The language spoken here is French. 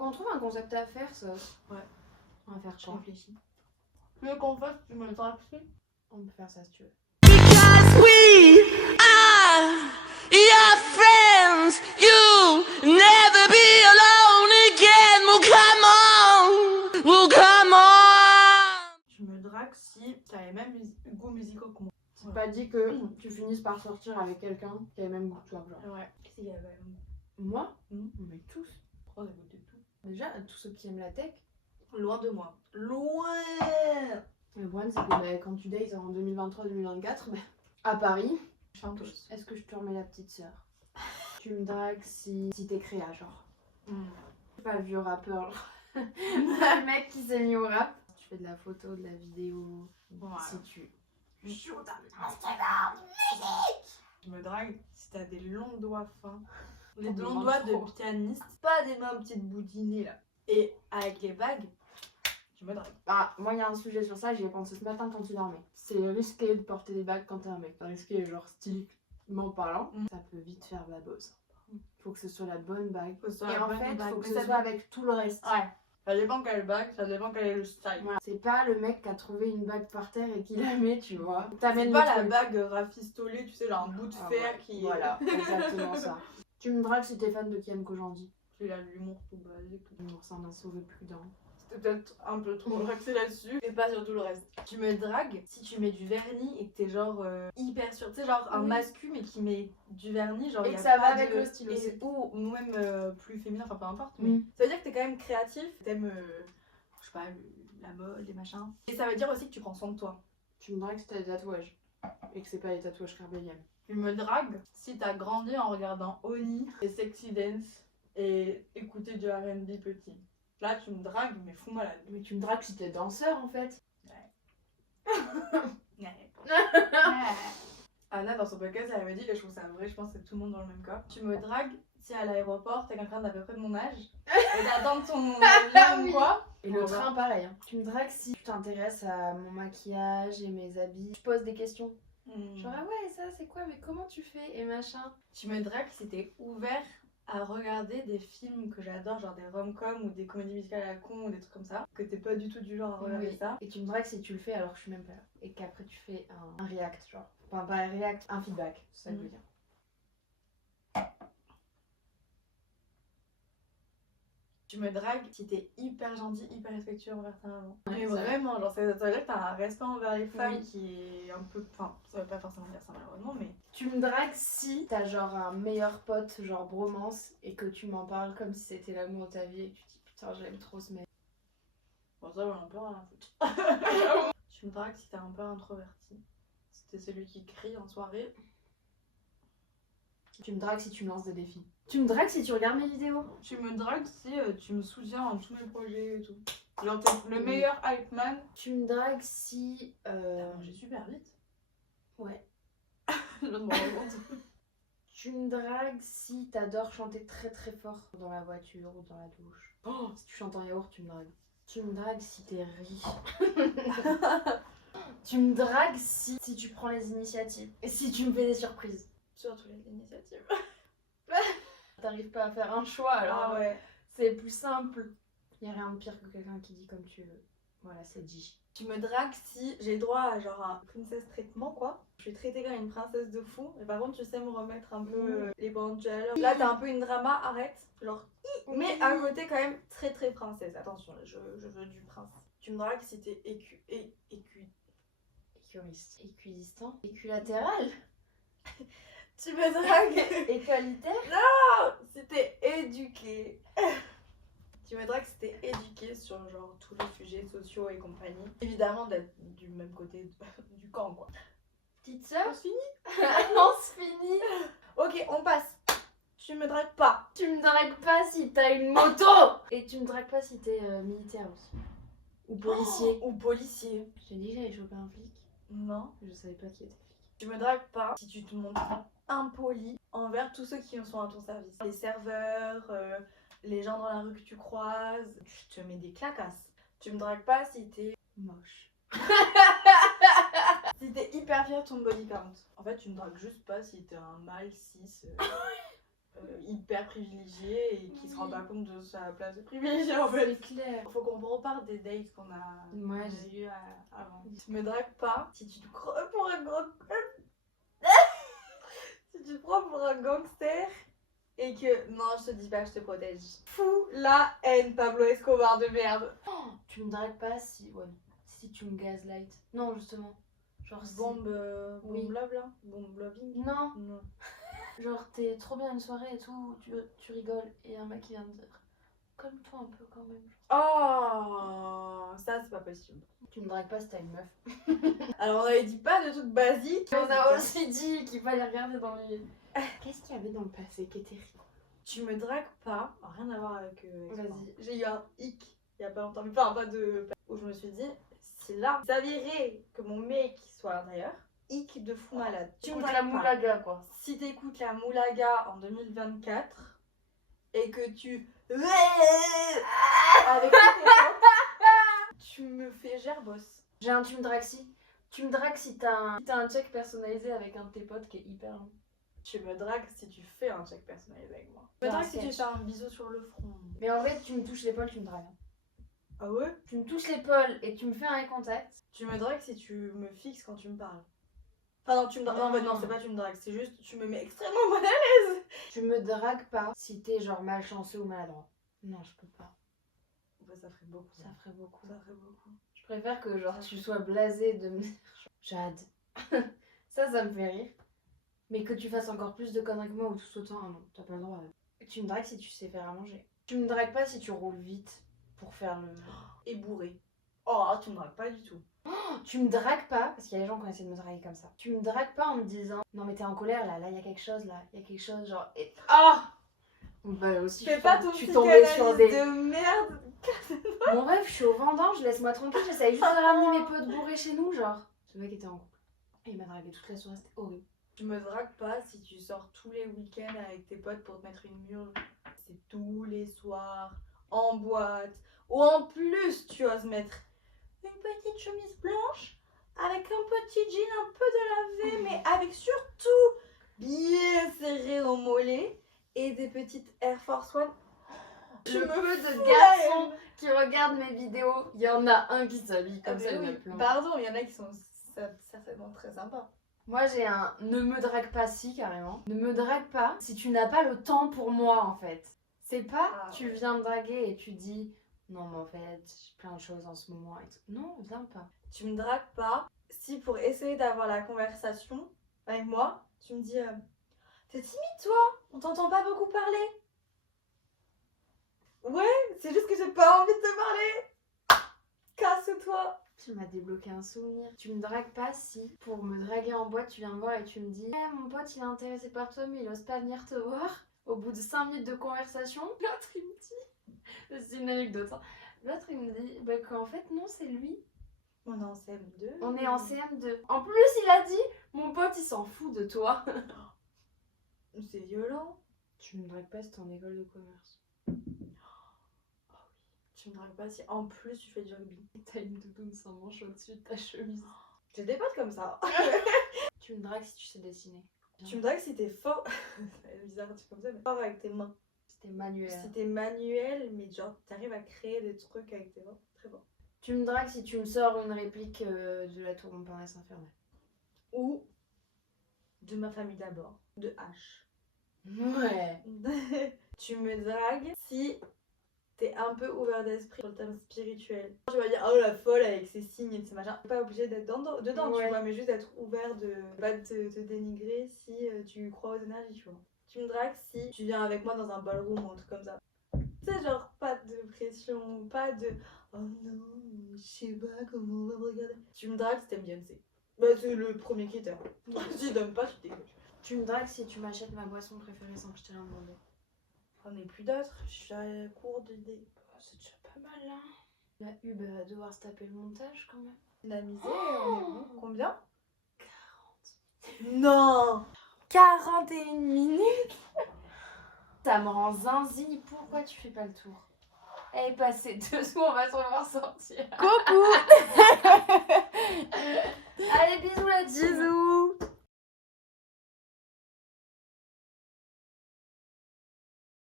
qu'on trouve un concept à faire, ça. Ouais. On va faire Je quoi? réfléchis. Tu veux qu'on fasse, tu me le traduis? On peut faire ça si tu veux. Because we are your friends, you'll never be alone again. Well, come on, well, come on. Tu me dragues si t'as les mêmes goûts musicaux que moi. C'est pas dit que tu finisses par sortir avec quelqu'un qui a le même goût que toi, genre. Ouais. Qui y avait Moi? Mhm. Mais tous. Oh, j'ai goûté tout. Déjà, tous ceux qui aiment la tech. Loin de moi. Loin. Le problème, c'est que bah, quand tu dates en 2023-2024, bah, à Paris, Chanteuse. est-ce que je te remets la petite sœur? Tu me dragues si t'es créa, genre. Pas le vieux rappeur, genre. Le mec qui s'est mis au rap. Tu fais de la photo, de la vidéo. Voilà. Si tu joues ta Je me drague si t'as des longs doigts fins. Les Oh, longs mais doigts trop. de pianiste. Pas des mains petites boudinées là. Et avec les bagues, tu me dragues. Ah, moi, il y a un sujet sur ça, j'y ai pensé ce matin quand tu dormais. C'est risqué de porter des bagues quand t'es un mec. C'est risqué, genre styliquement parlant. Ça peut vite faire babose. Faut que ce soit la bonne bague. Faut que ce soit Et la en bonne fait, bague. faut que Mais ce ça soit avec tout le reste. Ouais. Ça dépend quelle bague, ça dépend quel est le style. Voilà. C'est pas le mec qui a trouvé une bague par terre et qui la met, tu vois. C'est T'amènes pas le la truc. bague rafistolée, tu sais, genre un bout de Ah, fer ouais. qui. Voilà, exactement ça. Tu me dragues si t'es fan de Kian Kojandi. Il a de l'humour tout basique. Ça m'a sauvé plus d'un. C'était peut-être un peu trop axé là-dessus. Et pas sur tout le reste. Tu me dragues si tu mets du vernis et que t'es genre hyper sûr. Tu sais, genre un Oui. mascu mais qui met du vernis. Genre, Et y a que ça pas va avec de- le style et- aussi. Ou même plus féminin, enfin peu importe. Mais Mm. ça veut dire que t'es quand même créatif. T'aimes, je sais pas, la mode, les machins. Et ça veut dire aussi que tu prends soin de toi. Tu me dragues si t'as des tatouages. Et que c'est pas les tatouages Kardashian. Tu me dragues si t'as grandi en regardant Oni et Sexy Dance et écouter du R&B petit. Là, tu me dragues, mais fous malade. Mais tu me dragues si t'es danseur en fait. Anna, dans son podcast, elle avait dit, et je trouve ça vrai, je pense que c'est tout le monde dans le même cas. Tu me dragues si à l'aéroport, t'es quelqu'un d'à peu près de mon âge et d'attendre ton avion ou quoi. Et le train pareil. Hein. Tu me dragues si tu t'intéresses à mon maquillage et mes habits. Je pose des questions. Genre ah ouais ça c'est quoi mais comment tu fais et machin. Tu me dragues si t'es ouvert à regarder des films que j'adore, genre des rom-coms ou des comédies musicales à la con ou des trucs comme ça, que t'es pas du tout du genre à regarder Oui. ça. Et tu me dragues si tu le fais alors que je suis même pas là. Et qu'après tu fais un react genre. Enfin pas un react, un feedback, c'est ça que je veux dire. Tu me dragues si t'es hyper gentil, hyper respectueux envers ta maman. Ouais, Mais ça va. vraiment, genre ça veut dire que t'as un respect envers les femmes Oui. qui est un peu... Enfin, ça veut pas forcément dire ça malheureusement, mais... Tu me dragues si t'as genre un meilleur pote, genre bromance, et que tu m'en parles comme si c'était l'amour de ta vie et que tu dis putain j'aime trop ce mec. Bon ça, j'en ai un peu rien à foutre. Tu me dragues si t'es un peu introverti. Si t'es celui qui crie en soirée. Tu me dragues si tu me lances des défis. Tu me dragues si tu regardes mes vidéos. Tu me dragues si tu me soutiens dans tous mes projets et tout. Genre t'es le meilleur hype man. Tu me dragues si... T'as mangé super vite. Ouais. Je viens de me rendre compte. Tu me dragues si t'adores chanter très très fort dans la voiture ou dans la douche. Oh, si tu chantes en yaourt, tu me dragues. Tu me dragues si t'es riche. Tu me dragues si tu prends les initiatives. Et si tu me fais des surprises. Surtout les initiatives. T'arrives pas à faire un choix alors. Ah ouais. C'est plus simple. Y a rien de pire que quelqu'un qui dit comme tu veux. Voilà, c'est dit. Tu me dragues si j'ai droit à genre un princesse traitement quoi. Je suis traitée comme une princesse de fou. Mais par contre tu sais me remettre un peu les bandelettes. Là t'as un peu une drama, arrête. Genre mais à côté quand même très très princesse. Attention, je veux du prince. Tu me dragues si t'es Écuriste. Équidistant. Équilatéral. Tu me dragues Équalitaire. si t'es éduqué. Tu me dragues si t'es éduqué sur genre tous les sujets sociaux et compagnie. Évidemment d'être du même côté du camp quoi. Petite sœur. On se finit. Non, c'est fini. Ok, on passe. Tu me dragues pas. Tu me dragues pas si t'as une moto. Et tu me dragues pas si t'es militaire aussi. Ou policier. Ou policier. Je t'ai dit que j'allais choper un flic. Non. Je savais pas qui était flic. Tu me dragues pas si tu te montres impoli envers tous ceux qui sont à ton service. Les serveurs, les gens dans la rue que tu croises. Tu te mets des claquasses. Tu me dragues pas si t'es Moche. si t'es hyper fier de ton body count. En fait, tu me dragues juste pas si t'es un mâle 6. hyper privilégié et qui se rend pas compte de sa place de privilégié en fait. C'est clair. Faut qu'on reparte des dates qu'on a Ouais, eu avant. Tu me dragues pas si tu te crois pour un grand... si tu te prends pour un gangster et que... Non, je te dis pas, je te protège. Fous la haine, Pablo Escobar de merde. Tu me dragues pas si... Ouais. Si tu me gaslight. Non, justement. Genre si... Bombe Oui. love là. Bombe loving. Non. Non. Genre t'es trop bien une soirée et tout, tu rigoles et un mec qui vient te dire calme-toi un peu quand même. Oh, ça c'est pas possible. Tu me dragues pas si t'as une meuf. Alors on avait dit pas de trucs basiques. On a aussi dit qu'il fallait regarder dans les... Qu'est-ce qu'il y avait dans le passé qui était rigolo? Tu me dragues pas, rien à voir avec... Vas-y. J'ai eu un hic il y a pas longtemps, mais pas de... Où je me suis dit, si là, il s'avérait que mon mec soit à l'intérieur, hic de fou malade. Tu me Écoute dragues la pas. moulaga quoi. Si t'écoutes la moulaga en 2024 et que tu... avec tes potes, tu me fais gerbosse. J'ai un tu me dragues si. Tu me dragues si t'as un check personnalisé avec un de tes potes qui est hyper long. Tu me dragues si tu fais un check personnalisé avec moi. Tu me Faire un dragues si tu sketch. fais un bisou sur le front. Mais en vrai tu me touches l'épaule, tu me dragues. Ah ouais? Tu me touches l'épaule et tu me fais un eye contact. Tu me dragues si tu me fixes quand tu me parles. Enfin non, tu me dragues. Non, en fait, non, c'est pas tu me dragues, c'est juste tu me mets extrêmement mal à l'aise. Tu me dragues pas si t'es genre malchanceux ou maladroit. Non, je peux pas. Ouais, ça ferait beaucoup. Ça ferait beaucoup. Ça ferait beaucoup. Je préfère que genre tu sois blasé de me dire Jade. ça me fait rire. Mais que tu fasses encore plus de conneries que moi ou tout autant, ah non, t'as pas le droit. Tu me dragues si tu sais faire à manger. Tu me dragues pas si tu roules vite pour faire le... Et bourré. Oh, tu me dragues pas du tout. Tu me dragues pas, parce qu'il y a des gens qui ont essayé de me draguer comme ça. Tu me dragues pas en me disant non mais t'es en colère là il y a quelque chose là, il y a quelque chose genre... Et... Ah bah aussi Fais pas ton je suis tombée sur psychanalyse des... de merde. Bon bref, je suis au vendange, laisse-moi tranquille, j'essaye juste de ramener mes potes bourrés chez nous, genre. Ce mec était en couple. Et il m'a dragué toute la soirée, c'était horrible. Tu me dragues pas si tu sors tous les week-ends avec tes potes pour te mettre une mule. C'est tous les soirs, en boîte. Ou en plus, tu oses mettre une petite chemise blanche avec un petit jean un peu délavé, mais avec surtout bien serré au mollet et des petites Air Force One. Le peu de garçons qui regardent mes vidéos, il y en a un qui s'habille comme ça, il me plaint. Pardon, il y en a qui sont certainement très sympas. Moi j'ai un ne me drague pas si carrément. Ne me drague pas si tu n'as pas le temps pour moi en fait. C'est pas tu viens me draguer et tu dis non mais en fait j'ai plein de choses en ce moment et tout. Non, viens pas. Tu me dragues pas si pour essayer d'avoir la conversation avec moi, tu me dis t'es timide toi, on t'entend pas beaucoup parler. Ouais, c'est juste que j'ai pas envie de te parler. Casse-toi. Tu m'as débloqué un souvenir. Tu me dragues pas si, pour me draguer en boîte, tu viens me voir et tu me dis mon pote il est intéressé par toi mais il ose pas venir te voir. Au bout de 5 minutes de conversation, l'autre il me dit... C'est une anecdote. Hein. L'autre il me dit qu'en fait non c'est lui. On est en CM2. On est en CM2. En plus il a dit mon pote il s'en fout de toi. C'est violent. Tu me dragues pas si t'es en école de commerce. Tu me dragues pas si en plus tu fais du rugby. T'as une doudoune sans manche au-dessus de ta chemise. J'ai des potes comme ça. Tu me dragues si tu sais dessiner. Tu me dragues si t'es fort. C'est bizarre, tu comme ça, mais fort avec tes mains. C'était manuel. Si t'es manuel, mais genre t'arrives à créer des trucs avec tes mains. Très bon. Tu me dragues si tu me sors une réplique de la tour Montparnasse infernale. Ou de ma famille d'abord. De H. Ouais. Tu me dragues si t'es un peu ouvert d'esprit sur le thème spirituel. Tu vas dire oh la folle avec ses signes et ses machins. T'es pas obligé d'être dedans Ouais. tu vois, mais juste d'être ouvert de pas te dénigrer si tu crois aux énergies, tu vois. Tu me dragues si tu viens avec moi dans un ballroom ou un truc comme ça. Tu sais, genre pas de pression, pas de oh non, je sais pas comment on va me regarder. Tu me dragues si t'aimes Beyoncé. Bah c'est le premier critère. Si tu donnes pas, tu dégoûtes. Tu me dragues si tu m'achètes ma boisson préférée sans que je t'ai rien demandé. J'en ai plus d'autres, je suis à court d'idées. C'est déjà pas mal là. La Hub va devoir se taper le montage quand même. La misère, on est où? Combien? 40. Non! 41 minutes. Ça me rend zinzi. Pourquoi tu fais pas le tour? Elle est passée dessous, on va se revoir sortir. Coucou! Allez, bisous là-dessus. Bisous!